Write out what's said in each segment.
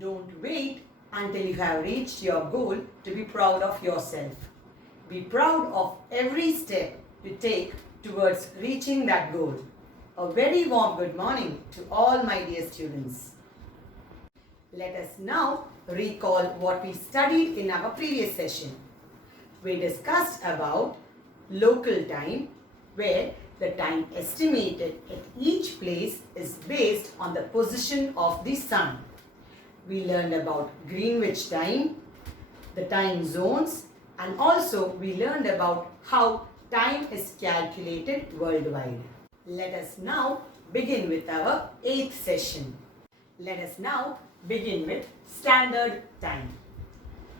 Don't wait until you have reached your goal to be proud of yourself. Be proud of every step you take towards reaching that goal. A very warm good morning to all my dear students. Let us now recall what we studied in our previous session. We discussed about local time, where the time estimated at each place is based on the position of the sun. We learned about Greenwich time, the time zones, and also we learned about how time is calculated worldwide. Let us now begin with our 8th session. Let us now begin with standard time.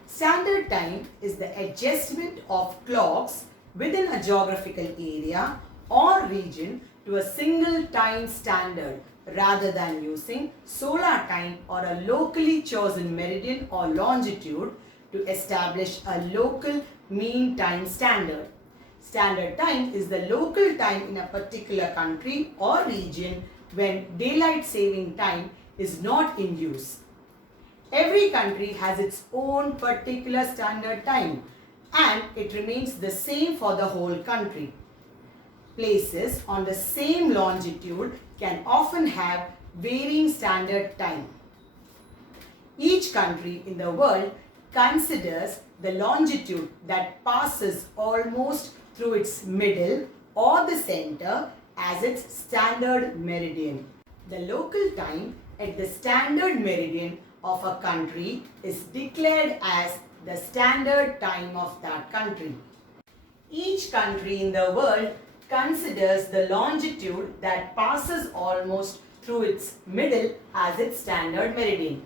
Standard time is the adjustment of clocks within a geographical area or region to a single time standard rather than using solar time or a locally chosen meridian or longitude to establish a local mean time standard. Standard time is the local time in a particular country or region when daylight saving time is not in use. Every country has its own particular standard time and it remains the same for the whole country. Places on the same longitude can often have varying standard time. Each country in the world considers the longitude that passes almost through its middle or the center as its standard meridian. The local time at the standard meridian of a country is declared as the standard time of that country. Each country in the world considers the longitude that passes almost through its middle as its standard meridian.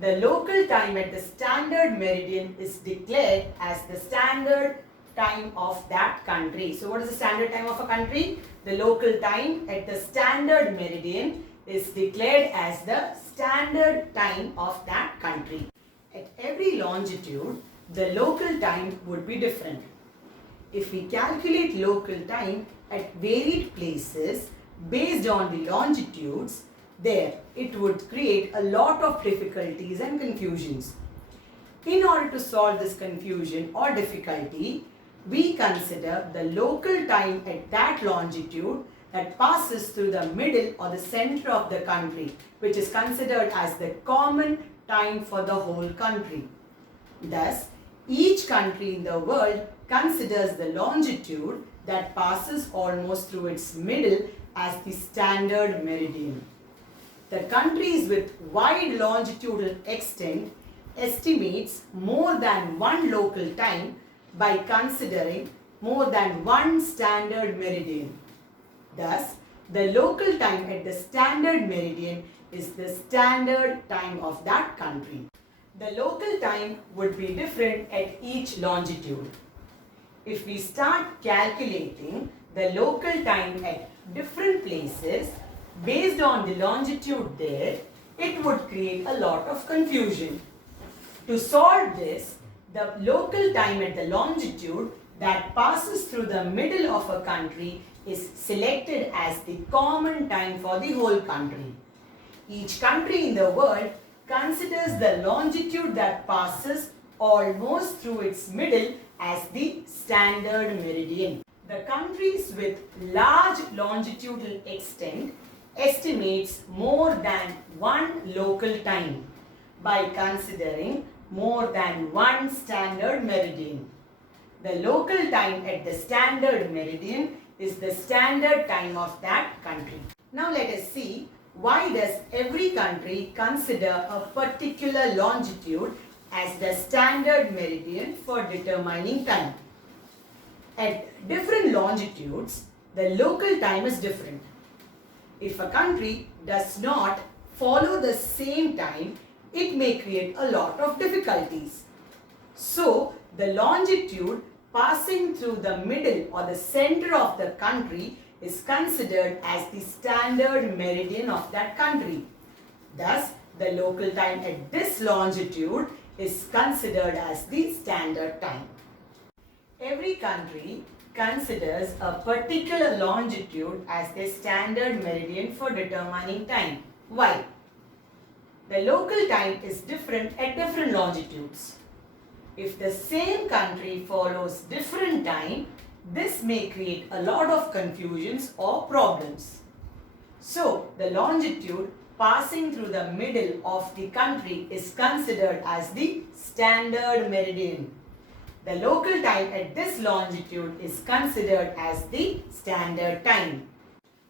The local time at the standard meridian is declared as the standard time of that country. So what is the standard time of a country? The local time at the standard meridian is declared as the standard time of that country. At every longitude, the local time would be different. If we calculate local time at varied places based on the longitudes, there it would create a lot of difficulties and confusions. In order to solve this confusion or difficulty, we consider the local time at that longitude that passes through the middle or the center of the country, which is considered as the common time for the whole country. Thus, each country in the world considers the longitude that passes almost through its middle as the standard meridian. The countries with wide longitudinal extent estimates more than one local time by considering more than one standard meridian. Thus, the local time at the standard meridian is the standard time of that country. The local time would be different at each longitude. If we start calculating the local time at different places based on the longitude there, it would create a lot of confusion. To solve this, the local time at the longitude that passes through the middle of a country is selected as the common time for the whole country. Each country in the world considers the longitude that passes almost through its middle as the standard meridian. The countries with large longitudinal extent estimates more than one local time by considering more than one standard meridian. The local time at the standard meridian is the standard time of that country. Now let us see, why does every country consider a particular longitude as the standard meridian for determining time? At different longitudes, the local time is different. If a country does not follow the same time, it may create a lot of difficulties. So, the longitude passing through the middle or the center of the country is considered as the standard meridian of that country. Thus, the local time at this longitude is considered as the standard time. Every country considers a particular longitude as their standard meridian for determining time. Why? The local time is different at different longitudes. If the same country follows different time, this may create a lot of confusions or problems. So, the longitude passing through the middle of the country is considered as the standard meridian. The local time at this longitude is considered as the standard time.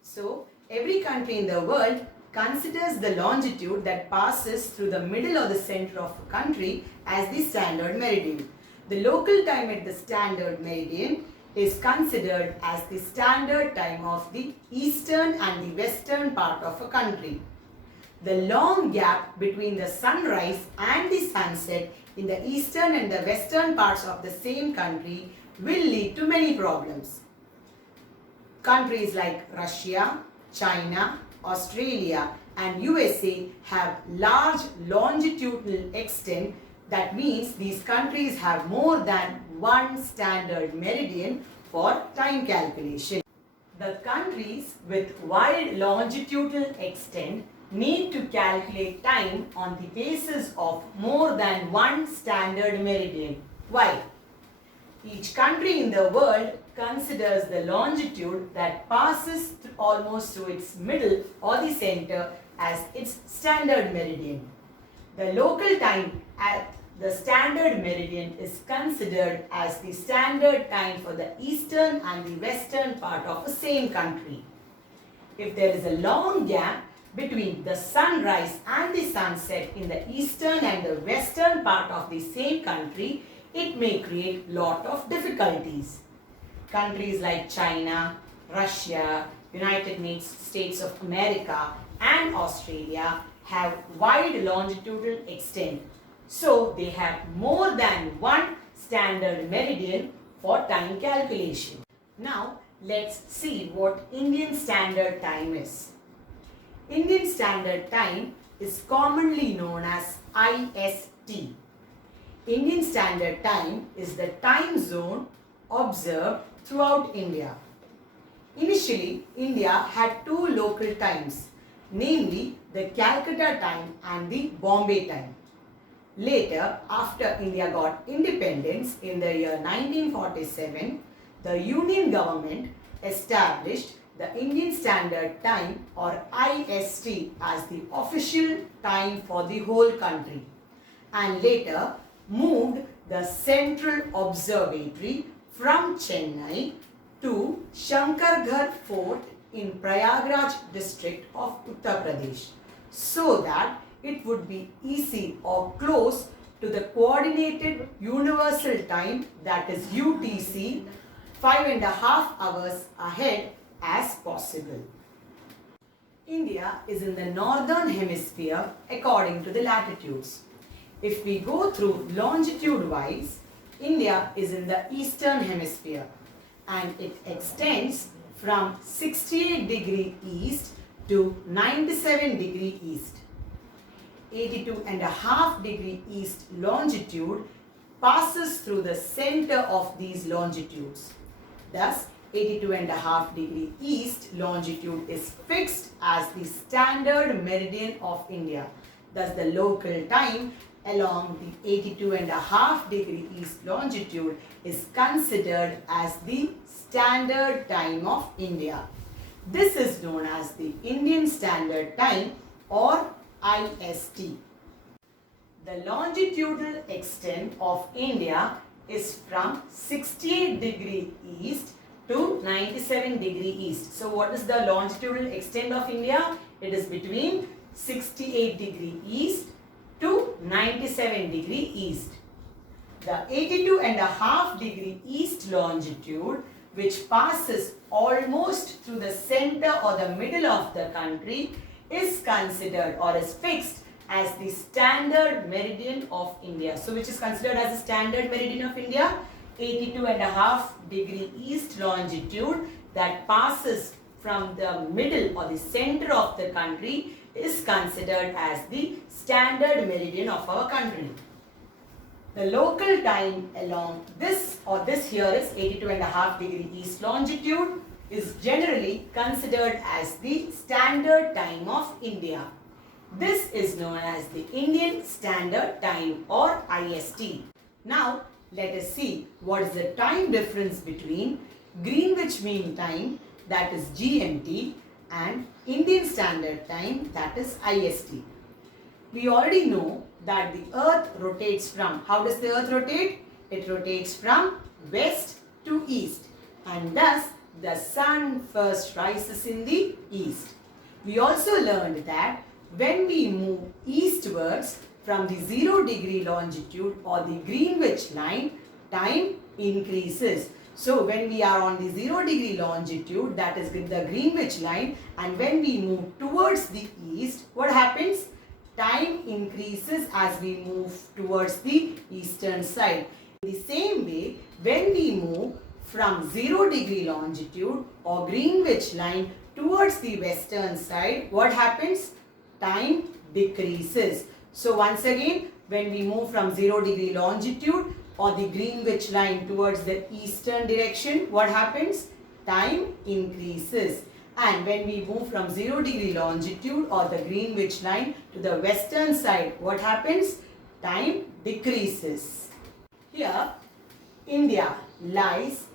So, every country in the world considers the longitude that passes through the middle or the center of a country as the standard meridian. The local time at the standard meridian is considered as the standard time of the eastern and the western part of a country. The long gap between the sunrise and the sunset in the eastern and the western parts of the same country will lead to many problems. Countries like Russia, China, Australia and USA have large longitudinal extent. That means these countries have more than one standard meridian for time calculation. The countries with wide longitudinal extent need to calculate time on the basis of more than one standard meridian. Why? Each country in the world considers the longitude that passes almost through its middle or the center as its standard meridian. The local time at the standard meridian is considered as the standard time for the eastern and the western part of the same country. If there is a long gap between the sunrise and the sunset in the eastern and the western part of the same country, it may create lot of difficulties. Countries like China, Russia, United States of America and Australia have wide longitudinal extent. So they have more than one standard meridian for time calculation. Now let's see what Indian Standard Time is. Indian Standard Time is commonly known as IST. Indian Standard Time is the time zone observed throughout India. Initially, India had two local times, namely the Calcutta time and the Bombay time. Later, after India got independence in the year 1947, the Union government established the Indian Standard Time or IST as the official time for the whole country, and later moved the Central Observatory from Chennai to Shankargarh Fort in Prayagraj district of Uttar Pradesh, so that it would be easy or close to the coordinated universal time, that is UTC, 5.5 hours ahead as possible. India is in the northern hemisphere according to the latitudes. If we go through longitude wise, India is in the eastern hemisphere and it extends from 68 degree east to 97 degree east. 82.5 degree east longitude passes through the center of these longitudes. Thus, 82.5 degree east longitude is fixed as the standard meridian of India. Thus, the local time along the 82.5 degree east longitude is considered as the standard time of India. This is known as the Indian Standard Time or IST. The longitudinal extent of India is from 68 degree east to 97 degree east. So what is the longitudinal extent of India? It is between 68 degree east to 97 degree east. The 82.5 degree east longitude, which passes almost through the center or the middle of the country, is considered or is fixed as the standard meridian of India. So which is considered as the standard meridian of India? 82.5 degree east longitude that passes from the middle or the center of the country is considered as the standard meridian of our country. The local time along this here is 82.5 degree east longitude is generally considered as the standard time of India. This is known as the Indian Standard Time or IST. Now, let us see what is the time difference between Greenwich Mean Time, that is GMT, and Indian Standard Time, that is IST. We already know that the earth rotates from, how does the earth rotate? It rotates from west to east, and thus the sun first rises in the east. We also learned that when we move eastwards from the 0-degree longitude or the Greenwich line, time increases. So when we are on the 0-degree longitude, that is the Greenwich line, and when we move towards the east, what happens? Time increases as we move towards the eastern side. In the same way, when we move from 0-degree longitude or Greenwich line towards the western side, what happens? Time decreases. So once again, when we move from 0-degree longitude or the Greenwich line towards the eastern direction, what happens? Time increases. And when we move from 0-degree longitude or the Greenwich line to the western side, what happens? Time decreases. Here, India lies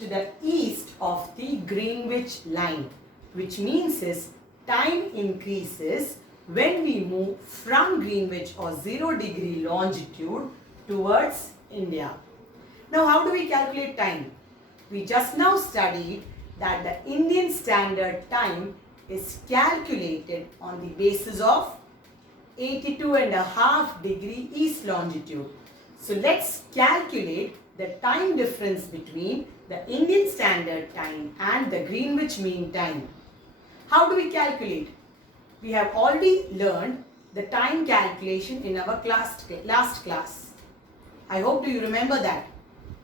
to the east of the Greenwich line, which means is time increases when we move from Greenwich or 0-degree longitude towards India. Now, how do we calculate time? We just now studied that the Indian Standard Time is calculated on the basis of 82.5-degree east longitude. So let's calculate the time difference between the Indian Standard Time and the Greenwich Mean Time. How do we calculate? We have already learned the time calculation in our last class. I hope you remember that.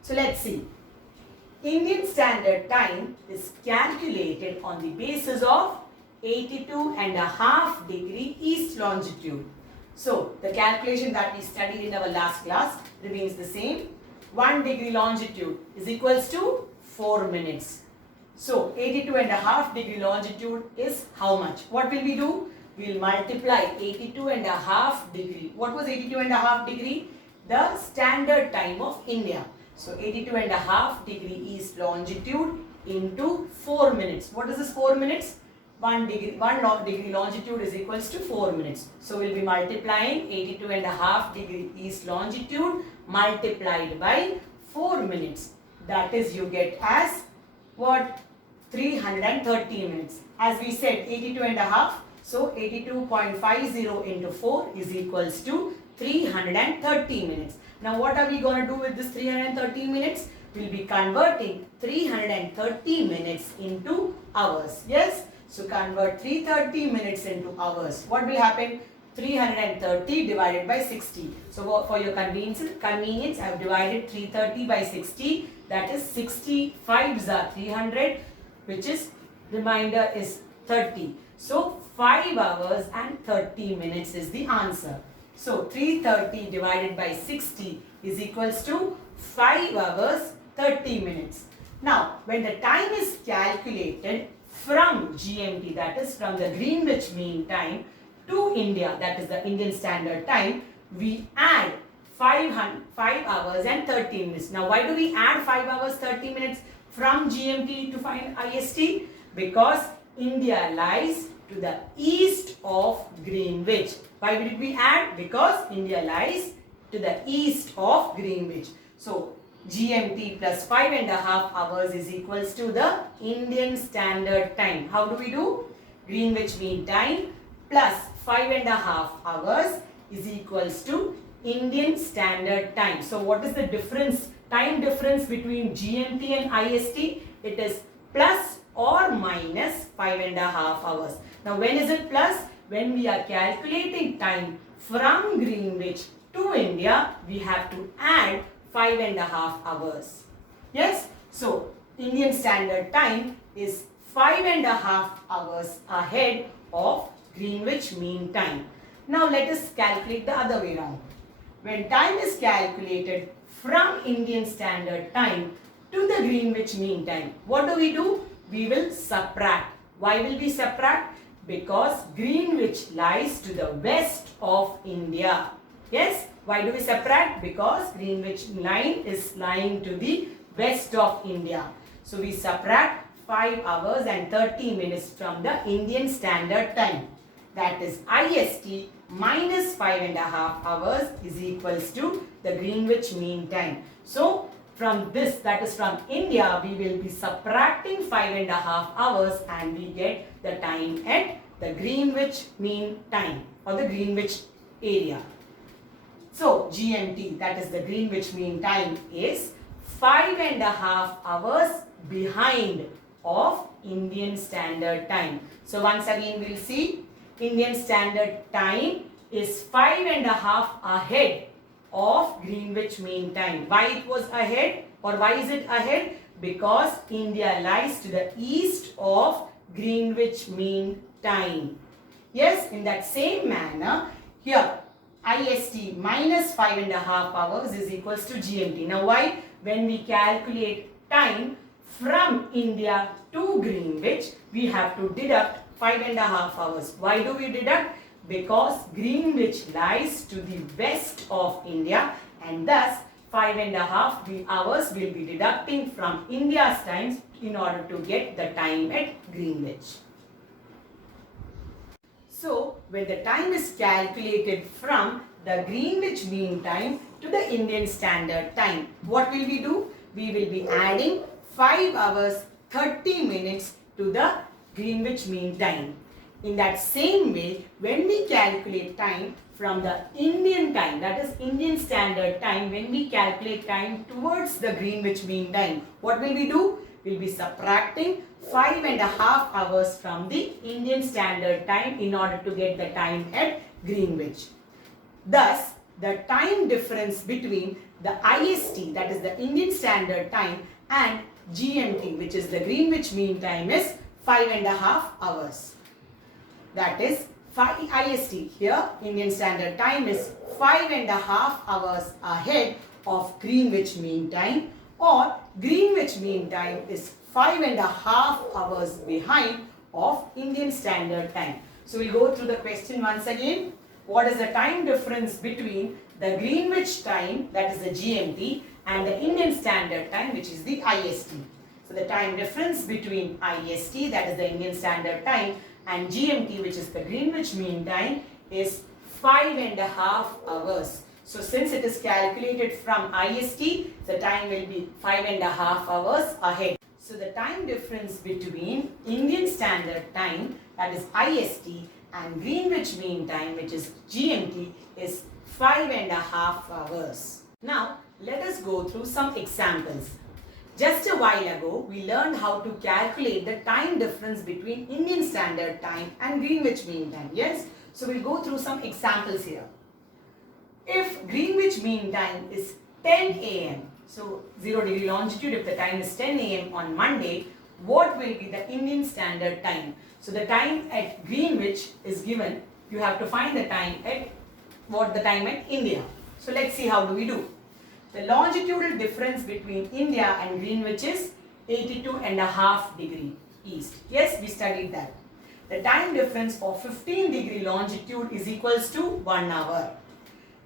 So let's see. Indian Standard Time is calculated on the basis of 82.5-degree east longitude. So the calculation that we studied in our last class remains the same. 1-degree longitude is equals to 4 minutes. So 82.5-degree longitude is how much? What will we do? We will multiply 82.5-degree. What was 82.5-degree? The standard time of India. So 82.5-degree east longitude into 4 minutes. What is this 4 minutes? 1 degree longitude is equals to 4 minutes. So we'll be multiplying 82.5-degree east longitude multiplied by 4 minutes. That is, you get as what? 330 minutes. As we said, 82.5. So 82.50 into 4 is equals to 330 minutes. Now what are we going to do with this 330 minutes? We'll be converting 330 minutes into hours. Yes? So convert 330 minutes into hours. What will happen? 330 divided by 60. So for your convenience, I have divided 330 by 60. That is 65s are 300, which is remainder is 30. So 5 hours and 30 minutes is the answer. So 330 divided by 60 is equals to 5 hours 30 minutes. Now when the time is calculated from GMT, that is from the Greenwich Mean Time, to India, that is the Indian Standard Time, we add 5 hours and 30 minutes. Now why do we add 5 hours 30 minutes from GMT to find IST? Because India lies to the east of Greenwich. Why did we add? Because India lies to the east of Greenwich. So GMT plus 5.5 hours is equals to the Indian Standard Time. How do we do? Greenwich Mean Time plus 5.5 hours is equals to Indian Standard Time. So what is the difference, time difference between GMT and IST? It is plus or minus 5.5 hours. Now when is it plus? When we are calculating time from Greenwich to India, we have to add 5.5 hours. Yes? So Indian Standard Time is 5.5 hours ahead of Greenwich Mean Time. Now let us calculate the other way around. When time is calculated from Indian Standard Time to the Greenwich Mean Time, what do? We will subtract. Why will we subtract? Because Greenwich lies to the west of India. Yes, why do we subtract? Because Greenwich line is lying to the west of India. So we subtract 5 hours and 30 minutes from the Indian Standard Time. That is IST minus 5.5 hours is equals to the Greenwich Mean Time. So from this, that is from India, we will be subtracting 5.5 hours and we get the time at the Greenwich Mean Time or the Greenwich area. So GMT, that is the Greenwich Mean Time, is 5.5 hours behind of Indian Standard Time. So once again we will see Indian Standard Time is 5.5 ahead of Greenwich Mean Time. Why it was ahead or why is it ahead? Because India lies to the east of Greenwich Mean Time. Yes, in that same manner, here IST minus 5.5 hours is equals to GMT. Now why? When we calculate time from India to Greenwich, we have to deduct 5.5 hours. Why do we deduct? Because Greenwich lies to the west of India and thus 5.5 hours will be deducting from India's times in order to get the time at Greenwich. So when the time is calculated from the Greenwich Mean Time to the Indian Standard Time, what will we do? We will be adding 5 hours 30 minutes to the Greenwich Mean Time. In that same way, when we calculate time from the Indian time, that is Indian Standard Time, when we calculate time towards the Greenwich Mean Time, what will we do? We will be subtracting 5.5 hours from the Indian Standard Time in order to get the time at Greenwich. Thus, the time difference between the IST, that is the Indian Standard Time, and GMT, which is the Greenwich Mean Time, is 5.5 hours. That is IST here, Indian Standard Time, is 5.5 hours ahead of Greenwich Mean Time, or Greenwich Mean Time is 5.5 hours behind of Indian Standard Time. So we'll go through the question once again. What is the time difference between the Greenwich time, that is the GMT, and the Indian Standard Time, which is the IST? So the time difference between IST, that is the Indian Standard Time, and GMT, which is the Greenwich Mean Time, is 5.5 hours. So since it is calculated from IST, the time will be 5.5 hours ahead. So the time difference between Indian Standard Time, that is IST, and Greenwich Mean Time, which is GMT, is 5.5 hours. Now let us go through some examples. Just a while ago, we learned how to calculate the time difference between Indian Standard Time and Greenwich Mean Time. Yes? So we'll go through some examples here. If Greenwich Mean Time is 10 a.m., so 0 degree longitude, if the time is 10 a.m. on Monday, what will be the Indian Standard Time? So the time at Greenwich is given. You have to find the time at India. So let's see how do we do. The longitudinal difference between India and Greenwich is 82.5 degree east. Yes, we studied that. The time difference for 15 degree longitude is equals to 1 hour.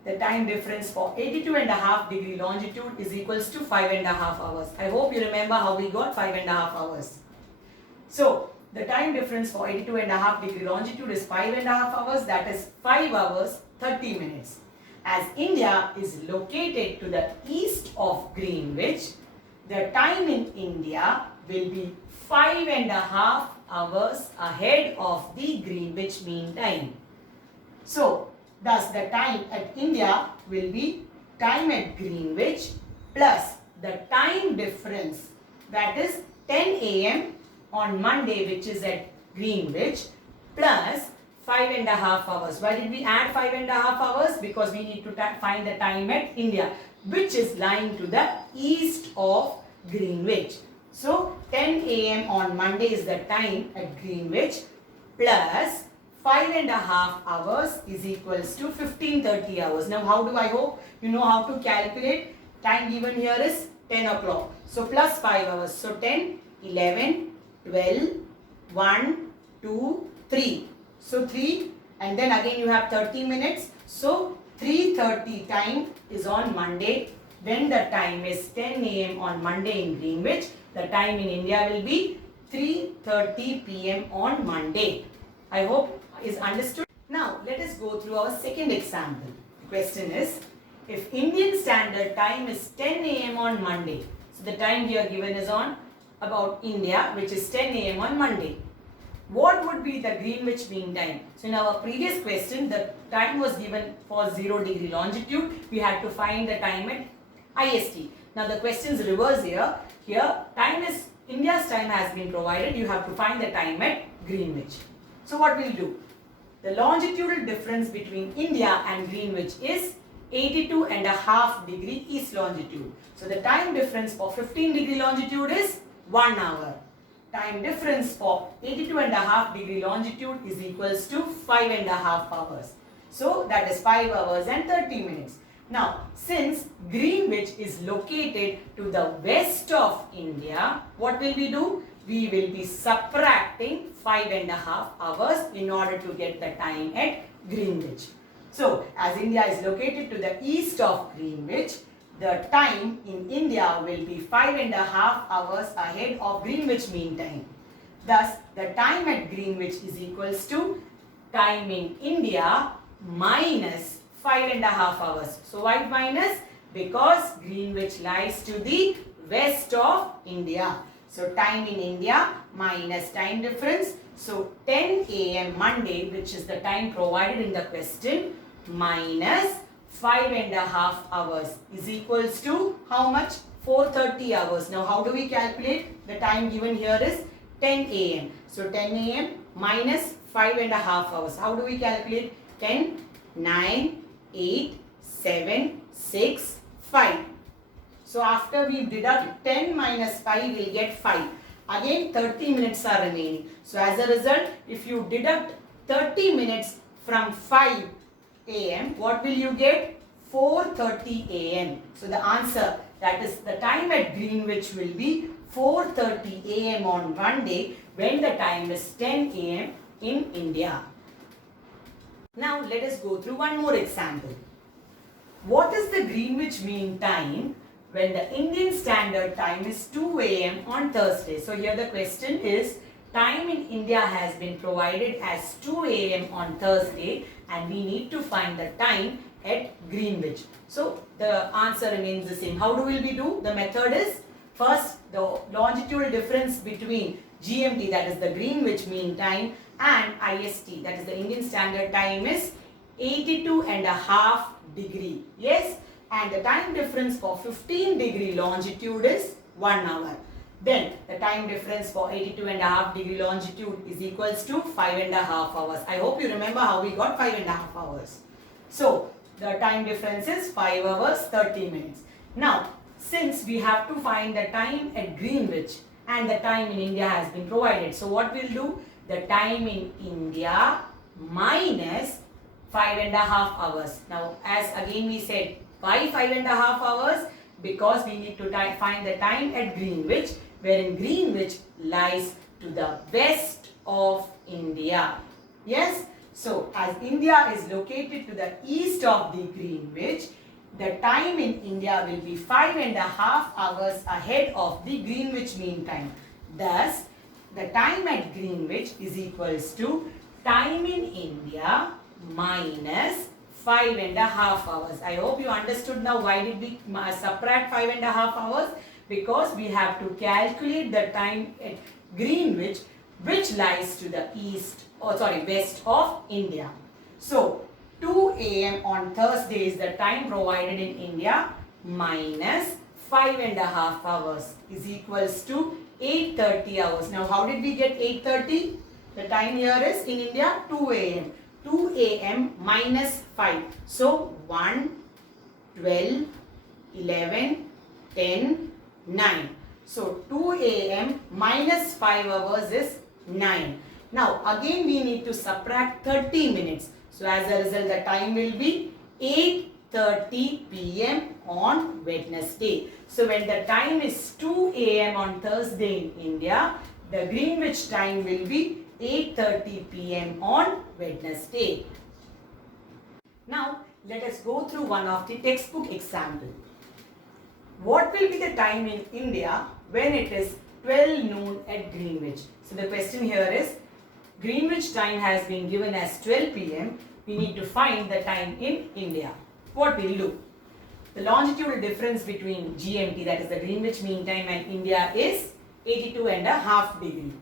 The time difference for 82.5 degree longitude is equals to 5.5 hours. I hope you remember how we got 5.5 hours. So the time difference for 82.5 degree longitude is 5.5 hours, that is 5 hours 30 minutes. As India is located to the east of Greenwich, the time in India will be 5.5 hours ahead of the Greenwich Mean Time. So, thus the time at India will be time at Greenwich plus the time difference, that is 10 a.m. on Monday, which is at Greenwich, plus 5.5 hours. Why did we add 5.5 hours? Because we need to find the time at India, which is lying to the east of Greenwich. So 10 a.m. on Monday is the time at Greenwich plus 5.5 hours is equals to 15:30 hours. Now how do I hope you know how to calculate? Time given here is 10 o'clock. So plus 5 hours. So 10, 11, 12, 1, 2, 3. So 3 and then again you have 30 minutes. So 3:30 time is on Monday. When the time is 10 a.m. on Monday in Greenwich, the time in India will be 3:30 p.m. on Monday. I hope is understood. Now let us go through our second example. The question is, if Indian Standard Time is 10 a.m. on Monday, so the time we are given is on about India, which is 10 a.m. on Monday. What would be the Greenwich Mean Time? So in our previous question, the time was given for 0 degree longitude. We had to find the time at IST. Now the question is reverse here. Here time is, India's time has been provided. You have to find the time at Greenwich. So what we'll do? The longitudinal difference between India and Greenwich is 82.5 degree east longitude. So the time difference for 15 degree longitude is 1 hour. Time difference for 82.5 degree longitude is equals to 5.5 hours. So that is 5 hours and 30 minutes. Now since Greenwich is located to the west of India, what will we do? We will be subtracting 5.5 hours in order to get the time at Greenwich. So as India is located to the east of Greenwich, the time in India will be 5.5 hours ahead of Greenwich Mean Time. Thus, the time at Greenwich is equals to time in India minus 5.5 hours. So why minus? Because Greenwich lies to the west of India. So time in India minus time difference. So 10 a.m. Monday, which is the time provided in the question, minus 5.5 hours is equals to how much? 4:30 hours. Now how do we calculate? The time given here is 10 a.m. So 10 a.m. minus 5.5 hours. How do we calculate? 10, 9, 8, 7, 6, 5. So after we deduct 10 minus 5, we will get 5. Again 30 minutes are remaining. So as a result, if you deduct 30 minutes from 5 a.m., what will you get? 4:30 a.m. So the answer, that is the time at Greenwich, will be 4:30 a.m. on Monday when the time is 10 a.m. in India. Now let us go through one more example. What is the Greenwich Mean Time when the Indian Standard Time is 2 a.m. on Thursday? So here the question is, time in India has been provided as 2 a.m. on Thursday and we need to find the time at Greenwich. So the answer remains the same. How do we do? The method is, first the longitudinal difference between GMT, that is the Greenwich Mean Time, and IST, that is the Indian Standard Time, is 82.5 degree. Yes, and the time difference for 15 degree longitude is 1 hour. Then the time difference for 82.5 degree longitude is equals to 5.5 hours. I hope you remember how we got 5.5 hours. So the time difference is 5 hours 30 minutes. Now since we have to find the time at Greenwich and the time in India has been provided, so what we'll do? The time in India minus 5.5 hours. Now as again we said, why 5.5 hours? Because we need to find the time at Greenwich, wherein Greenwich lies to the west of India. Yes, so as India is located to the east of the Greenwich, the time in India will be 5.5 hours ahead of the Greenwich Mean Time. Thus, the time at Greenwich is equals to time in India minus 5.5 hours. I hope you understood now why did we subtract 5.5 hours? Because we have to calculate the time at Greenwich, which lies to the west of India. So 2 a.m. on Thursday is the time provided in India minus 5.5 hours is equals to 8:30 hours. Now how did we get 8:30? The time here is in India 2 a.m. 2 a.m. minus 5. So 1, 12, 11, 10, 9. So 2 a.m. minus 5 hours is 9. Now again we need to subtract 30 minutes. So as a result the time will be 8:30 p.m. on Wednesday. So when the time is 2 a.m. on Thursday in India, the Greenwich time will be 8:30 p.m. on Wednesday. Now, let us go through one of the textbook example. What will be the time in India when it is 12 noon at Greenwich? So the question here is, Greenwich time has been given as 12 p.m. We need to find the time in India. What we will do? The longitudinal difference between GMT, that is the Greenwich Mean Time, and India is 82.5 degree.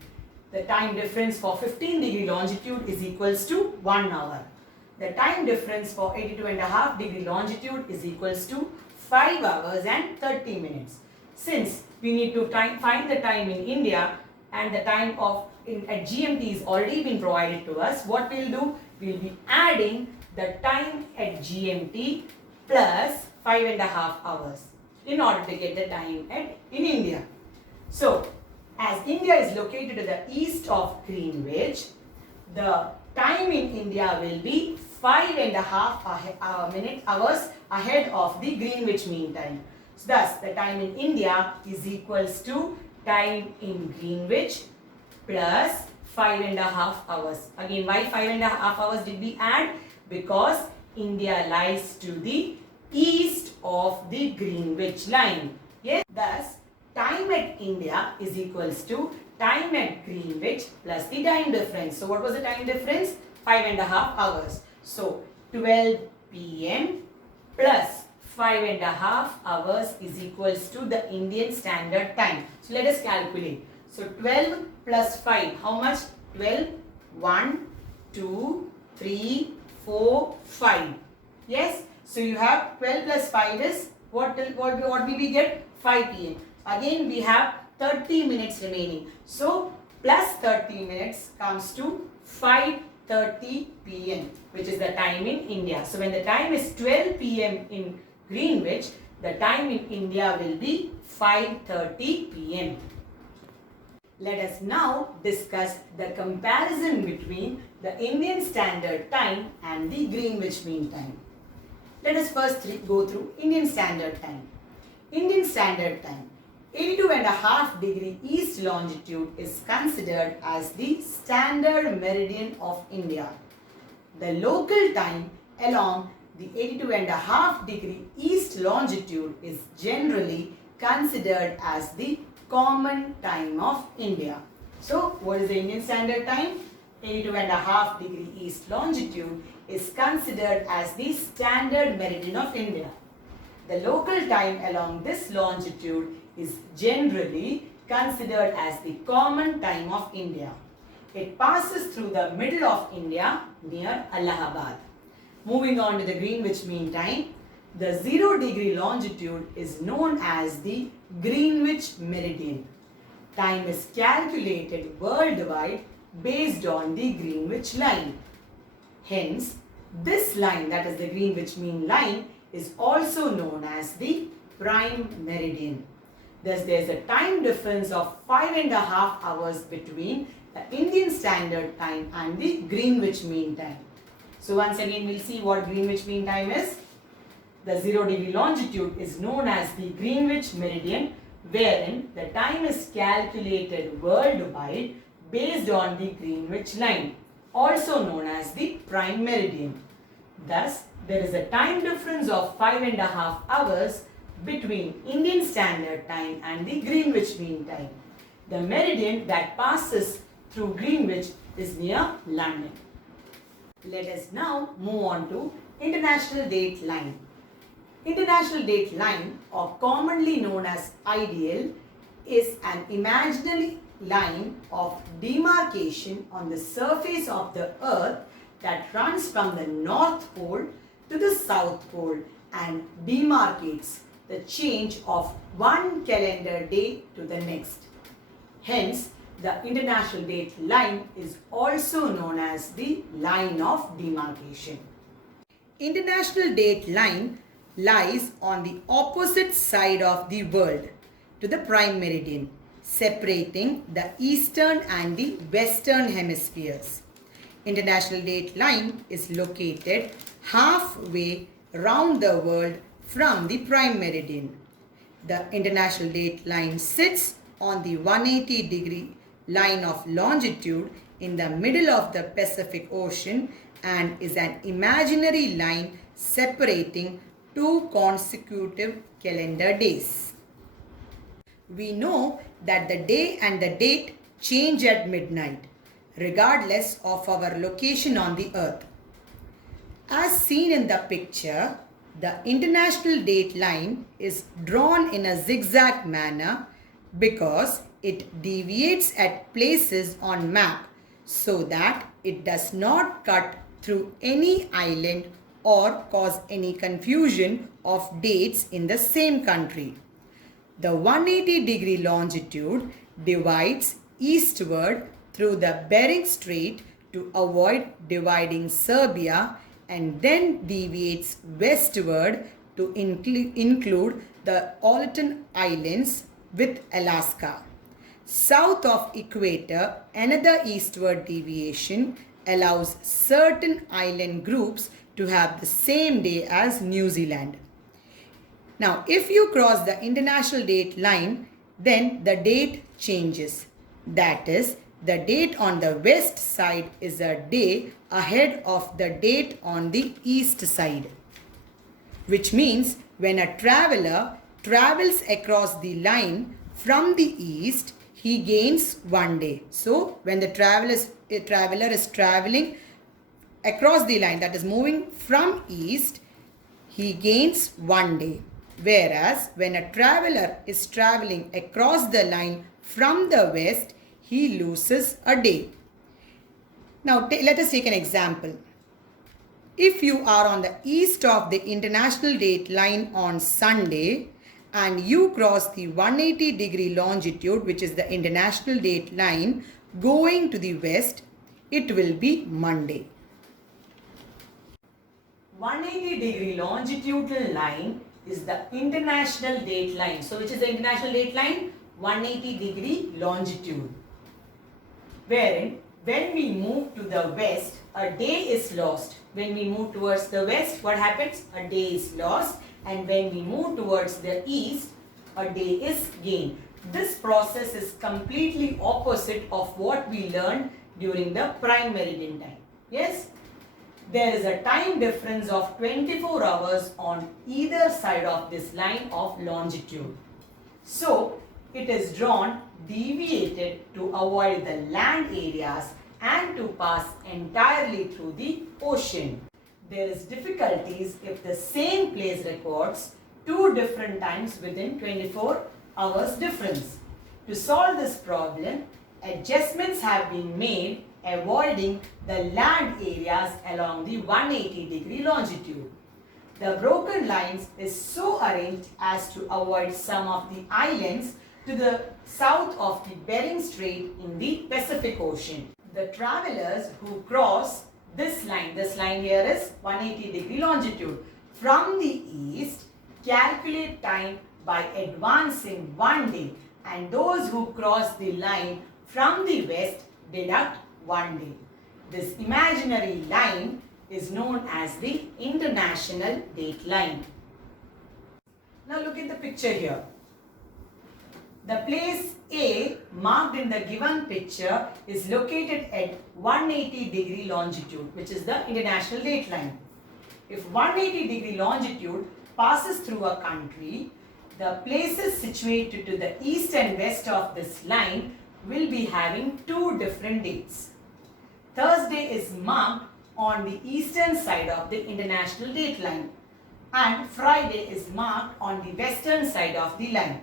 The time difference for 15 degree longitude is equals to 1 hour. The time difference for 82.5 degree longitude is equals to 5 hours and 30 minutes. Since we need to find the time in India and the time at GMT is already been provided to us, what we'll do? We'll be adding the time at GMT plus 5.5 hours in order to get the time in India. So, as India is located to the east of Greenwich, the time in India will be 5.5 hours ahead of the Greenwich Mean Time. So, thus the time in India is equals to time in Greenwich plus 5.5 hours. Again, why 5.5 hours did we add? Because India lies to the east of the Greenwich line. Yes. Thus, time at India is equals to time at Greenwich plus the time difference. So, what was the time difference? 5.5 hours. So, 12 p.m. plus 5.5 hours is equals to the Indian Standard Time. So, let us calculate. So, 12 plus 5, how much? 12, 1, 2, 3, 4, 5. Yes. So, you have 12 plus 5 is, what will we get? 5 p.m. Again, we have 30 minutes remaining. So, plus 30 minutes comes to 5:30 p.m. which is the time in India. So, when the time is 12 p.m. in Greenwich, the time in India will be 5:30 p.m. Let us now discuss the comparison between the Indian Standard Time and the Greenwich Mean Time. Let us first go through Indian Standard Time. Indian Standard Time, 82.5 degree east longitude is considered as the standard meridian of India. The local time along the 82.5 degree east longitude is generally considered as the common time of India. So, what is the Indian Standard Time? 82.5 degree east longitude is considered as the standard meridian of India. The local time along this longitude is generally considered as the common time of India. It passes through the middle of India near Allahabad. Moving on to the Greenwich Mean Time, the 0 degree longitude is known as the Greenwich Meridian. Time is calculated worldwide based on the Greenwich line. Hence, this line, that is the Greenwich Mean Line, is also known as the prime meridian. Thus, there is a time difference of 5.5 hours between the Indian Standard Time and the Greenwich Mean Time. So, once again, we will see what Greenwich Mean Time is. The 0 degree longitude is known as the Greenwich Meridian, wherein the time is calculated worldwide based on the Greenwich line, also known as the prime meridian. Thus, there is a time difference of 5.5 hours between Indian Standard Time and the Greenwich Mean Time. The meridian that passes through Greenwich is near London. Let us now move on to International Date Line. International Date Line, or commonly known as IDL, is an imaginary line of demarcation on the surface of the earth that runs from the North Pole to the South Pole and demarcates the change of one calendar day to the next. Hence, the International Date Line is also known as the line of demarcation. International Date Line lies on the opposite side of the world to the prime meridian, separating the eastern and the western hemispheres. International Date Line is located halfway around the world from the prime meridian. The International Date Line sits on the 180 degree line of longitude in the middle of the Pacific Ocean and is an imaginary line separating two consecutive calendar days. We know that the day and the date change at midnight, regardless of our location on the earth. As seen in the picture, the international date line is drawn in a zigzag manner because it deviates at places on map so that it does not cut through any island or cause any confusion of dates in the same country. The 180-degree longitude divides eastward through the Bering Strait to avoid dividing Serbia and then deviates westward to include the Aleutian Islands with Alaska. South of equator, another eastward deviation allows certain island groups to have the same day as New Zealand. Now, if you cross the international date line, then the date changes. That is, the date on the west side is a day ahead of the date on the east side. Which means when a traveler travels across the line from the east, he gains 1 day. So when the traveler is traveling across the line, that is moving from east, he gains 1 day. Whereas when a traveler is traveling across the line from the west, he loses a day. Now let us take an example. If you are on the east of the international date line on Sunday and you cross the 180-degree longitude, which is the international date line, going to the west, it will be Monday. 180-degree longitudinal line is the international date line. So which is the international date line? 180-degree longitude. Wherein when we move to the west, a day is lost. When we move towards the west, what happens? A day is lost. And when we move towards the east, a day is gained. This process is completely opposite of what we learned during the prime meridian time. Yes? There is a time difference of 24 hours on either side of this line of longitude. So, it is drawn deviated to avoid the land areas and to pass entirely through the ocean. There is difficulties if the same place records two different times within 24 hours difference. To solve this problem, adjustments have been made avoiding the land areas along the 180-degree longitude. The broken lines is so arranged as to avoid some of the islands to the south of the Bering Strait in the Pacific Ocean. The travelers who cross this line here is 180-degree longitude. From the east, calculate time by advancing 1 day, and those who cross the line from the west deduct 1 day. This imaginary line is known as the international date line. Now look at the picture here. The place A marked in the given picture is located at 180-degree longitude, which is the international date line. If 180-degree longitude passes through a country, the places situated to the east and west of this line will be having two different dates. Thursday is marked on the eastern side of the international date line and Friday is marked on the western side of the line.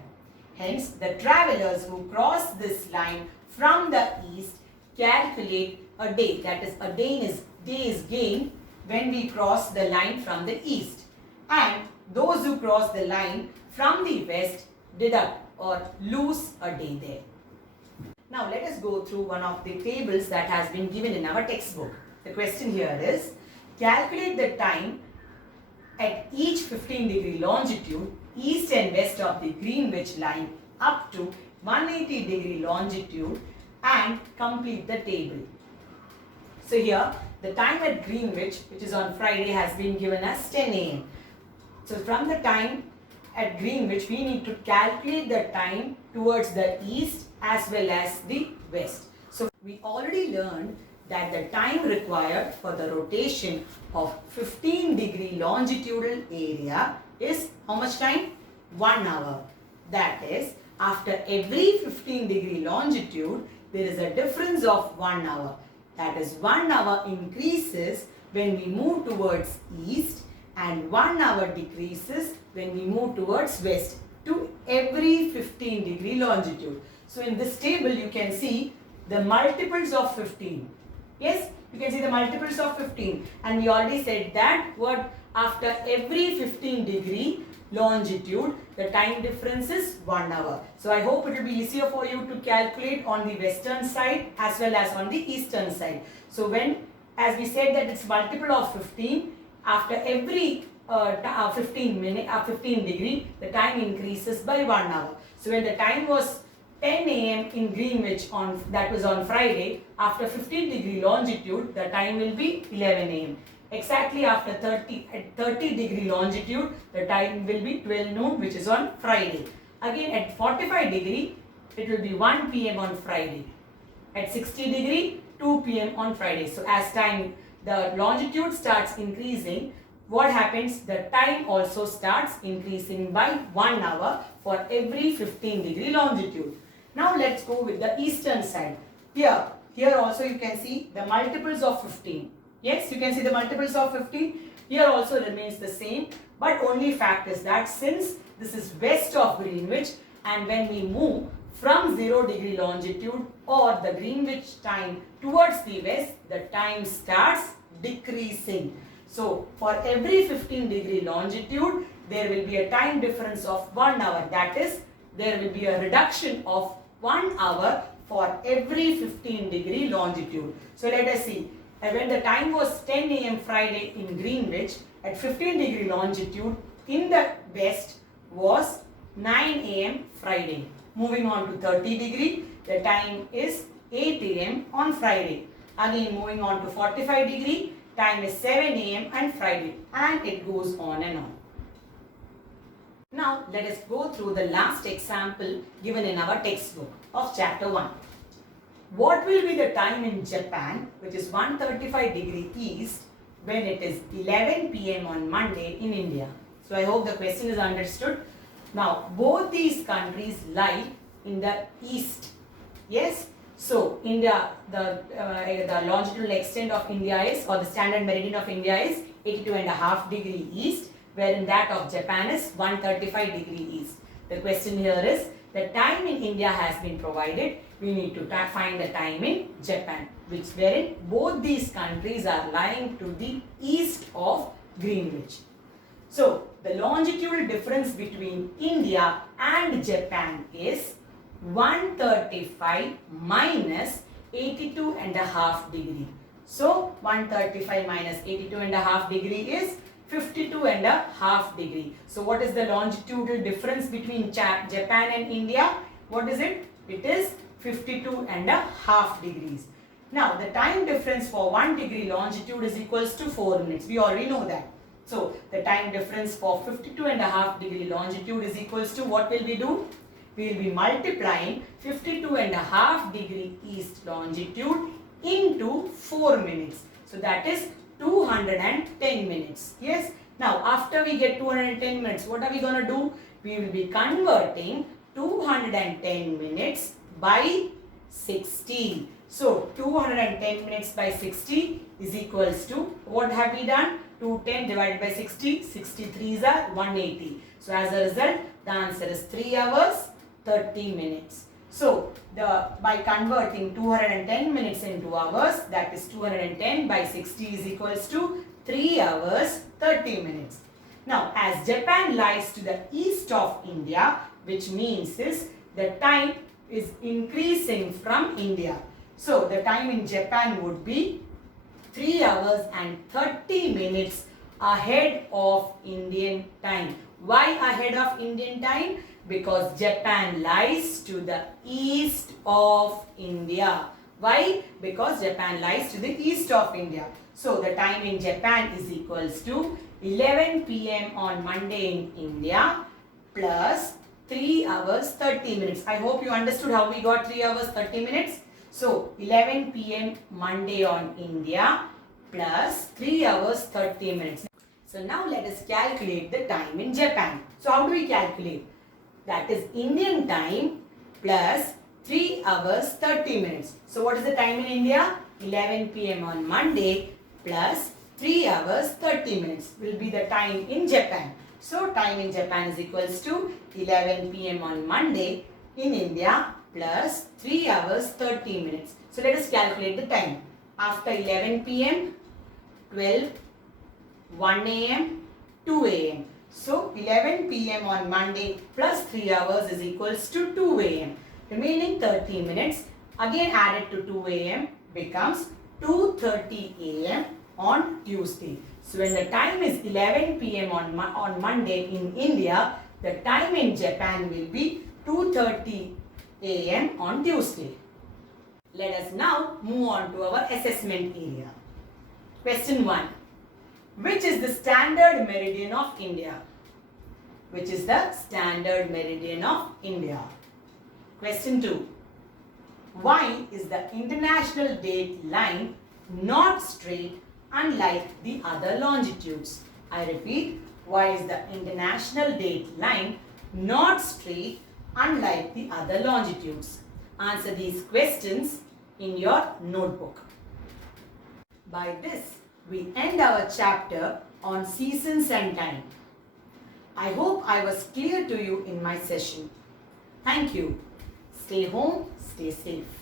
Hence, the travelers who cross this line from the east calculate a day. That is, a day is gained when we cross the line from the east. And those who cross the line from the west deduct or lose a day there. Now, let us go through one of the tables that has been given in our textbook. The question here is, calculate the time at each 15-degree longitude east and west of the Greenwich line up to 180-degree longitude and complete the table. So here the time at Greenwich, which is on Friday, has been given as 10 a.m. So from the time at Greenwich we need to calculate the time towards the east as well as the west. So we already learned that the time required for the rotation of 15-degree longitudinal area is how much time? 1 hour. That is, after every 15-degree longitude, there is a difference of 1 hour. That is, 1 hour increases when we move towards east and 1 hour decreases when we move towards west to every 15-degree longitude. So in this table you can see the multiples of 15. Yes, you can see the multiples of 15, and we already said that what after every 15-degree longitude the time difference is 1 hour. So I hope it will be easier for you to calculate on the western side as well as on the eastern side. So when, as we said that it's multiple of 15, after every 15 degree the time increases by 1 hour. So when the time was 10 a.m. in Greenwich that was on Friday, after 15-degree longitude the time will be 11 a.m. Exactly after 30-degree longitude the time will be 12 noon, which is on Friday. Again at 45-degree it will be 1 p.m. on Friday. At 60-degree 2 p.m. on Friday. So as time, the longitude starts increasing, what happens? The time also starts increasing by 1 hour for every 15-degree longitude. Now let's go with the eastern side. Here also you can see the multiples of 15. Yes, you can see the multiples of 15. Here also remains the same, but only fact is that since this is west of Greenwich, and when we move from 0-degree longitude or the Greenwich time towards the west, the time starts decreasing. So for every 15-degree longitude there will be a time difference of 1 hour. That is, there will be a reduction of 1 hour for every 15-degree longitude. So let us see. When the time was 10 a.m. Friday in Greenwich, at 15-degree longitude in the west was 9 a.m. Friday. Moving on to 30-degree, the time is 8 a.m. on Friday. Again moving on to 45-degree, time is 7 a.m. and Friday, and it goes on and on. Now let us go through the last example given in our textbook of chapter 1. What will be the time in Japan, which is 135-degree east, when it is 11 p.m. on Monday in India? So I hope the question is understood. Now both these countries lie in the east. Yes. So India, the longitudinal extent of India is, or the standard meridian of India is 82.5 degree east, wherein that of Japan is 135 degree east. The question here is, the time in India has been provided. We need to find the time in Japan, wherein both these countries are lying to the east of Greenwich. So the longitudinal difference between India and Japan is 135 minus 82.5 degree. So 135 minus 82.5 degree is 52.5 degree. So what is the longitudinal difference between Japan and India? What is it? It is 52.5 degrees. Now the time difference for 1 degree longitude is equals to 4 minutes. We already know that. So the time difference for 52.5 degree longitude is equals to, what will we do? We will be multiplying 52.5 degree east longitude into 4 minutes. So that is 210 minutes. Yes. Now after we get 210 minutes, what are we going to do? We will be converting 210 minutes by 60. So 210 minutes by 60 is equals to, what have we done? 210 divided by 60, 63s are 180. So as a result, the answer is 3 hours 30 minutes. So by converting 210 minutes into hours, that is 210 by 60 is equals to 3 hours 30 minutes. Now as Japan lies to the east of India, which means is the time is increasing from India. So the time in Japan would be 3 hours and 30 minutes ahead of Indian time. Why ahead of Indian time? Because Japan lies to the east of India. Why? Because Japan lies to the east of India. So the time in Japan is equals to 11 p.m. on Monday in India plus 3 hours 30 minutes. I hope you understood how we got 3 hours 30 minutes. So 11 p.m. Monday on India plus 3 hours 30 minutes. So now let us calculate the time in Japan. So how do we calculate? That is Indian time plus 3 hours 30 minutes. So what is the time in India? 11 p.m. on Monday plus 3 hours 30 minutes will be the time in Japan. So time in Japan is equals to 11 p.m. on Monday in India plus 3 hours 30 minutes. So let us calculate the time. After 11 p.m., 12, 1 a.m., 2 a.m. So 11 p.m. on Monday plus 3 hours is equals to 2 a.m. Remaining 30 minutes again added to 2 a.m. becomes 2:30 a.m. on Tuesday. So when the time is 11 p.m. on Monday in India, the time in Japan will be 2:30 a.m. on Tuesday. Let us now move on to our assessment area. Question 1. Which is the standard meridian of India? Which is the standard meridian of India? Question 2. Why is the international date line not straight unlike the other longitudes? I repeat, why is the international date line not straight unlike the other longitudes? Answer these questions in your notebook. By this, we end our chapter on seasons and time. I hope I was clear to you in my session. Thank you. Stay home, stay safe.